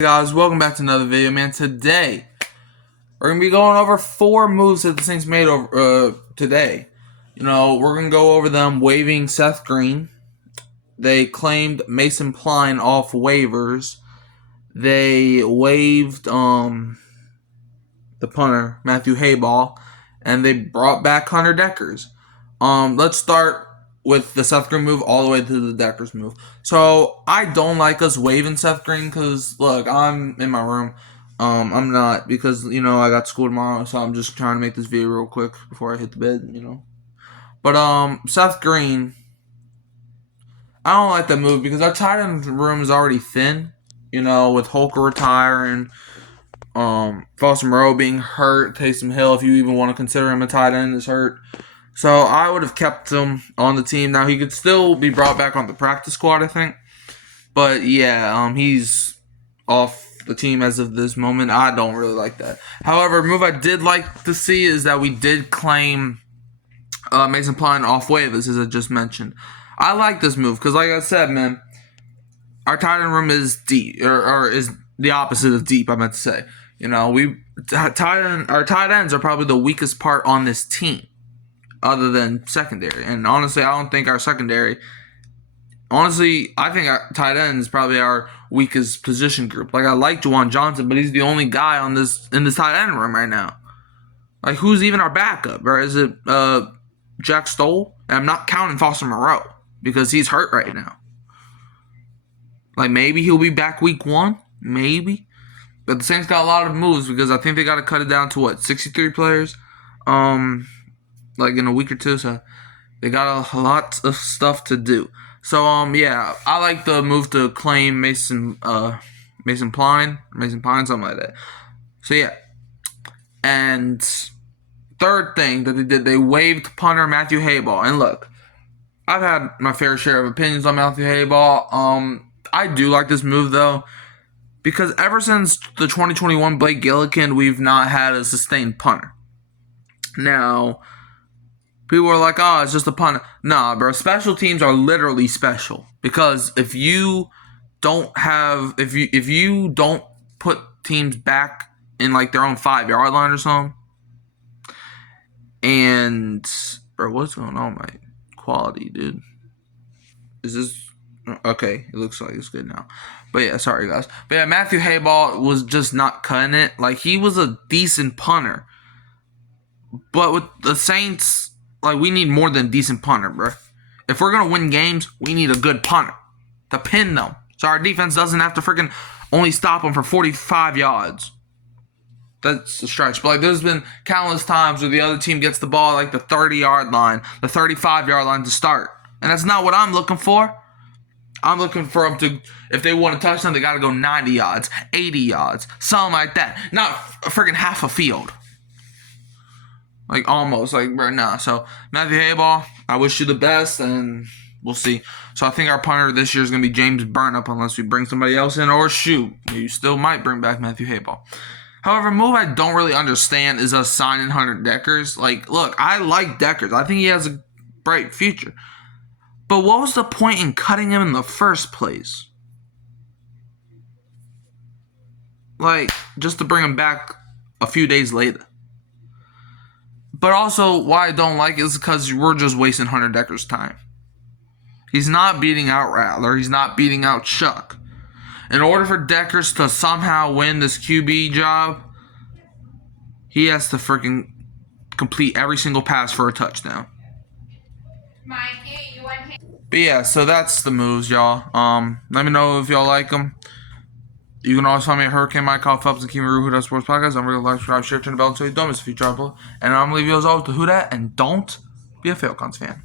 Hey guys, welcome back to another video, man. Today we're gonna be going over 4 moves that the Saints made over today. We're gonna go over them waiving Seth Green. They claimed Mason Pline off waivers. They waived the punter Matthew Hayball, and they brought back Hunter Deckers. Let's start with the Seth Green move all the way to the Deckers move. So I don't like us waiving Seth Green because look, I'm in my room. I'm not because I got school tomorrow, so I'm just trying to make this video real quick before I hit the bed. But Seth Green, I don't like that move because our tight end room is already thin. With Holker retiring, Foster Moreau being hurt, Taysom Hill, if you even want to consider him a tight end, is hurt. So I would have kept him on the team. Now he could still be brought back on the practice squad, I think. But yeah, he's off the team as of this moment. I don't really like that. However, a move I did like to see is that we did claim Mason Pline off waivers, as I just mentioned. I like this move because, like I said, man, our tight end room is deep, or is the opposite of deep. I meant to say, our tight ends are probably the weakest part on this team, other than secondary. And honestly, I don't think our secondary. Honestly, I think our tight end is probably our weakest position group. Like, I like Juwan Johnson, but he's the only guy in this tight end room right now. Like, who's even our backup? Or is it Jack Stoll? And I'm not counting Foster Moreau because he's hurt right now. Like, maybe he'll be back week 1, maybe. But the Saints got a lot of moves because I think they got to cut it down to 63 players, like in a week or two. So they got a lot of stuff to do. So yeah, I like the move to claim Mason Pline, something like that. So yeah, and third thing that they did, they waived punter Matthew Hayball. And look, I've had my fair share of opinions on Matthew Hayball. I do like this move though, because ever since the 2021 Blake Gillikin, we've not had a sustained punter. Now, people are like, oh, it's just a punter. Nah, bro. Special teams are literally special. Because if you don't put teams back in like their own 5-yard line or something, and bro, what's going on, my quality, dude? Is this okay? It looks like it's good now. But yeah, sorry guys. But yeah, Matthew Hayball was just not cutting it. Like, he was a decent punter. But with the Saints, like, we need more than a decent punter, bro. If we're going to win games, we need a good punter to pin them. So our defense doesn't have to freaking only stop them for 45 yards. That's a stretch. But, like, there's been countless times where the other team gets the ball like the 30-yard line, the 35-yard line to start. And that's not what I'm looking for. I'm looking for them to, if they want a touchdown, they got to go 90 yards, 80 yards, something like that. Not a freaking half a field. Like, almost. Like, right now. So, Matthew Hayball, I wish you the best, and we'll see. So, I think our punter this year is going to be James Burnup, unless we bring somebody else in, or shoot, you still might bring back Matthew Hayball. However, a move I don't really understand is us signing Hunter Deckers. Like, look, I like Deckers. I think he has a bright future. But what was the point in cutting him in the first place? Like, just to bring him back a few days later. But also, why I don't like it is because we're just wasting Hunter Deckers' time. He's not beating out Rattler. He's not beating out Chuck. In order for Deckers to somehow win this QB job, he has to freaking complete every single pass for a touchdown. But yeah, so that's the moves, y'all. Let me know if y'all like them. You can always find me at Hurricane Mike, Kyle Phelps, and Kimaru, Who Dat Sports Podcast. I'm really like, subscribe, share, turn the bell, so you don't miss a future upload. And I'm leaving you as always to Who Dat, and don't be a Falcons fan.